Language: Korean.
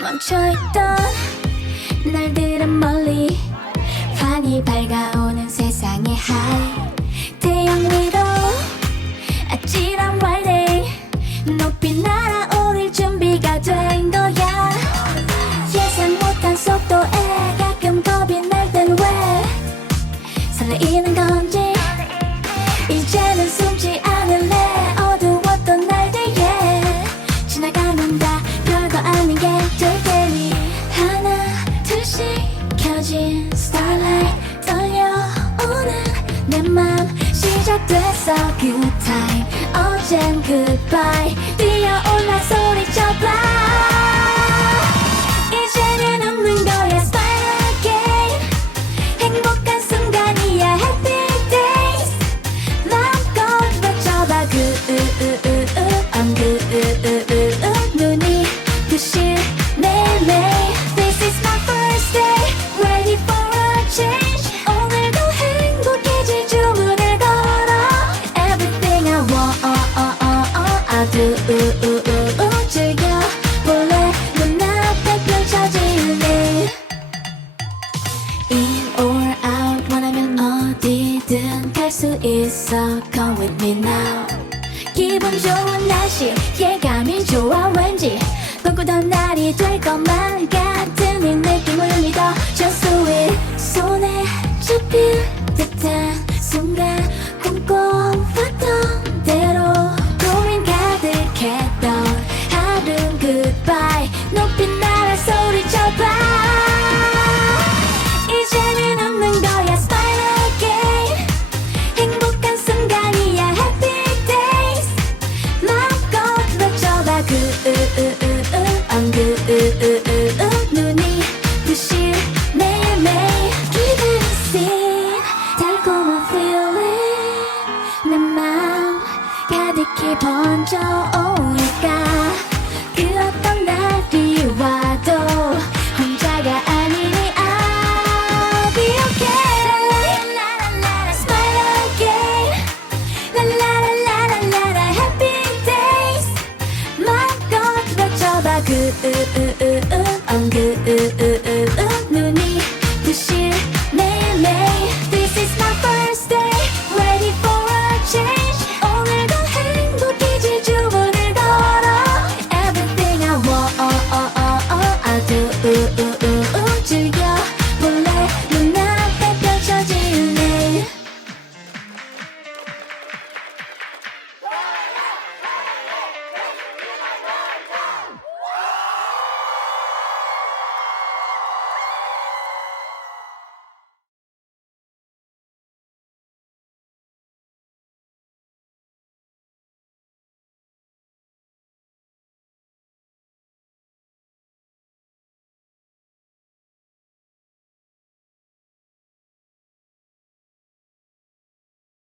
멈춰있던 날들은 멀리 환히 밝아오는 세상의 하이. 태양 위로 아찔한 왈데이 높이 날 all good time, all gen goodbye. 어디든 갈 수 있어. Come with me now. 기분 좋은 날씨. 예감이 좋아. 왠지 꿈꾸던 날이 될 것만 번져오니까 그 어떤 날이 와도 혼자가 아니니 I'll be OK. 그으으으 그, 으, 으. 음, 음, 그,